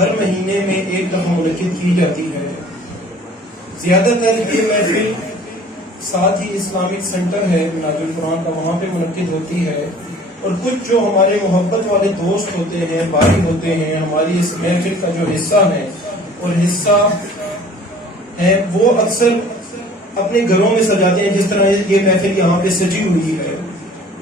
ہر مہینے میں ایک دفعہ منعقد کی جاتی ہے۔ زیادہ تر یہ محفل ساتھ ہی اسلامک سینٹر ہے نادر القرآن کا، وہاں پہ منعقد ہوتی ہے، اور کچھ جو ہمارے محبت والے دوست ہوتے ہیں، بھائی ہوتے ہیں، ہماری اس محفل کا جو حصہ ہے اور حصہ ہے وہ اکثر اپنے گھروں میں سجاتے ہیں، جس طرح یہ محفل یہاں پہ سجی ہوئی ہے۔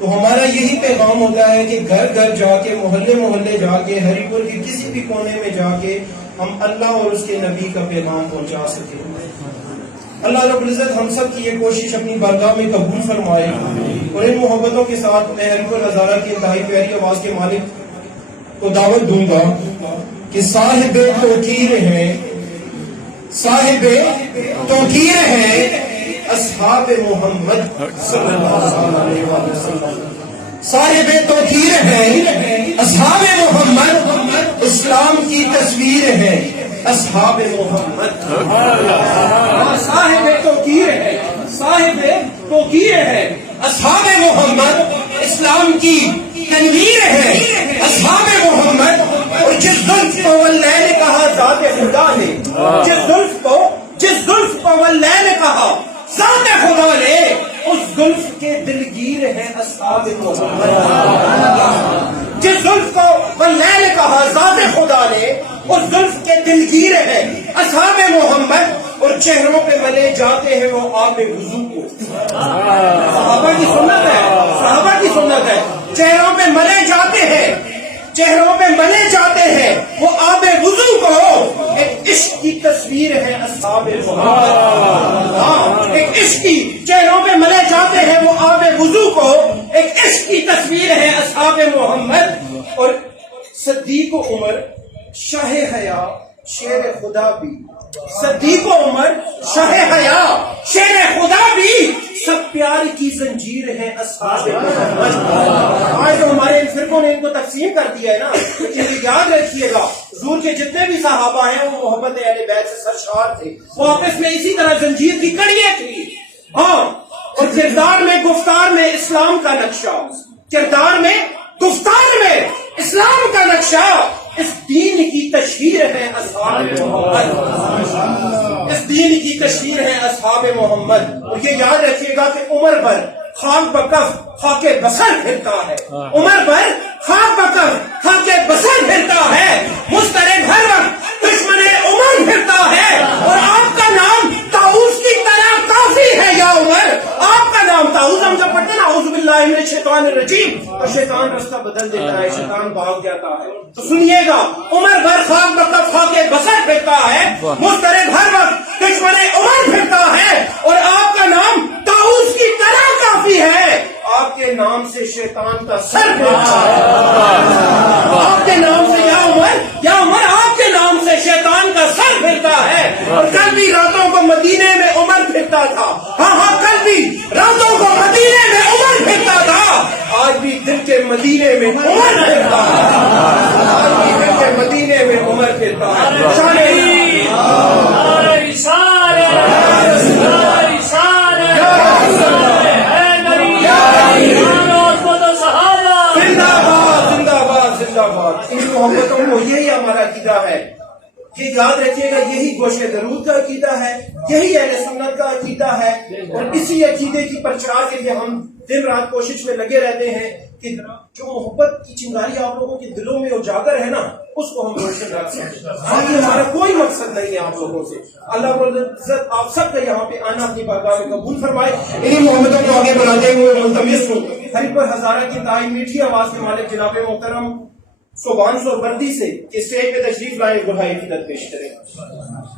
تو ہمارا یہی پیغام ہوتا ہے کہ گھر گھر جا کے، محلے محلے جا کے، ہری پور کے کسی بھی کونے میں جا کے ہم اللہ اور اس کے نبی کا پیغام پہنچا سکیں۔ اللہ رب العزت ہم سب کی یہ کوشش اپنی بارگاہ میں قبول فرمائے، اور ان محبتوں کے ساتھ میں ہری پور ہزارہ کی انتہائی پیاری آواز کے مالک کو دعوت دوں گا کہ صاحب توقیر ہیں، صاحب توقیر ہیں اصحاب محمد صلی اللہ علیہ وسلم، صاحب توقیر ہیں اصحاب محمد، اسلام کی تصویر ہے اصحاب محمد، صاحب توقیر ہے، صاحب توقیر ہے اصحاب محمد، اسلام کی تنویر ہے اصحاب محمد۔ اور جس زلف کو واللہ نے کہا ذات خدا نے، جس زلف کو واللہ نے کہا ذات خدا نے، اس زلف کے دلگیر ہیں اصحاب محمد۔ جس زلف کو واللہ نے کہا ذات خدا نے، اس زلف کے دلگیر ہیں اصحاب محمد، اور چہروں پہ ملے جاتے ہیں وہ آب وضو کو۔ صحابہ کی سنت ہے، صحابہ کی سنت ہے، چہروں پہ ملے جاتے ہیں، چہروں پہ ملے جاتے ہیں وہ آب وضو کو۔ ایک عشق کی تصویر ہے اصحاب محمد، ہاں ایک عشق کی، چہروں پہ ملے جاتے ہیں وہ آب وضو کو، ایک عشق کی تصویر ہے اصحاب محمد۔ اور صدیق و عمر شاہ حیا شیر خدا بھی، صدیق و عمر شاہ حیا شیر خدا بھی، سب پیار کی زنجیر ہے اصحاب محمد۔ آج جو ہمارے فرقوں نے ان کو تقسیم کر دیا ہے نا، لیکن یاد رکھیے گا حضور کے جتنے بھی صحابہ ہیں وہ محبت اہل بیت سے سرشار تھے، وہ آپس میں اسی طرح زنجیر کی کڑیاں تھی۔ ہاں، اور کردار میں گفتار میں اسلام کا نقشہ، کردار میں گفتار میں اسلام کا نقشہ، اس دین کی تشہیر ہے اصحاب محمد، اس دین کی تشہیر ہے اصحاب محمد۔ اور یہ یاد رکھیے گا کہ عمر بھر خاک بکف خاک بسر پھرتا ہے، عمر بھر خاک بکف خاک بسر پھرتا ہے، مضطرب ہر وقت دشمن عمر پھرتا ہے، اور آپ کا نام طاؤس کی طرح کافی ہے یا عمر، آپ کا نام طاؤس۔ ہم جب پڑھتے ہیں نا اعوذ باللہ من الشیطان الرجیم، تو شیطان رستہ بدل دیتا ہے، شیطان بھاگ جاتا ہے۔ تو سنیے گا، عمر بھر خاک بکف خاک بسر پھرتا ہے، مضطرب ہر وقت دشمن عمر پھرتا ہے، اور آپ کا نام طاؤس کی طرح کافی ہے، آپ کے نام سے شیطان کا سر پھرتا ہے، آپ کے نام سے یا عمر آپ کے نام سے شیطان کا سر پھرتا ہے۔ اور کل بھی راتوں کو مدینے میں عمر پھرتا تھا، ہاں کل بھی راتوں کو مدینے میں عمر پھرتا تھا، آج بھی دل کے مدینے میں عمر پھرتا ہے، آج بھی دل کے مدینے میں عمر پھرتا ہے۔ ان محبتوں کو یہی ہمارا عقیدہ ہے، یہ یاد رکھیے گا، یہی گوشے درود کا عقیدہ ہے، یہی اہل سنت کا عقیدہ ہے، اور اسی عقیدے کی پرچار کے لیے ہم دن رات کوشش میں لگے رہتے ہیں کہ جو محبت کی چنگاری آپ لوگوں کے دلوں میں اجاگر ہے نا، اس کو ہم روشن رکھ سکیں۔ باقی ہمارا کوئی مقصد نہیں ہے آپ لوگوں سے۔ اللہ رب العزت آپ سب کا یہاں پہ آنا اپنی بارگاہ میں قبول فرمائے۔ انہیں محبتوں کو آگے بڑھاتے ہوئے ملتمس ہوں ہری پور ہزارہ کی انتہائی میٹھی آواز کے مالک جناب محترم سبحان سو وردی سے کہ اسٹیج پہ تشریف لائے، بڑھائی کی خدمت پیش کریں۔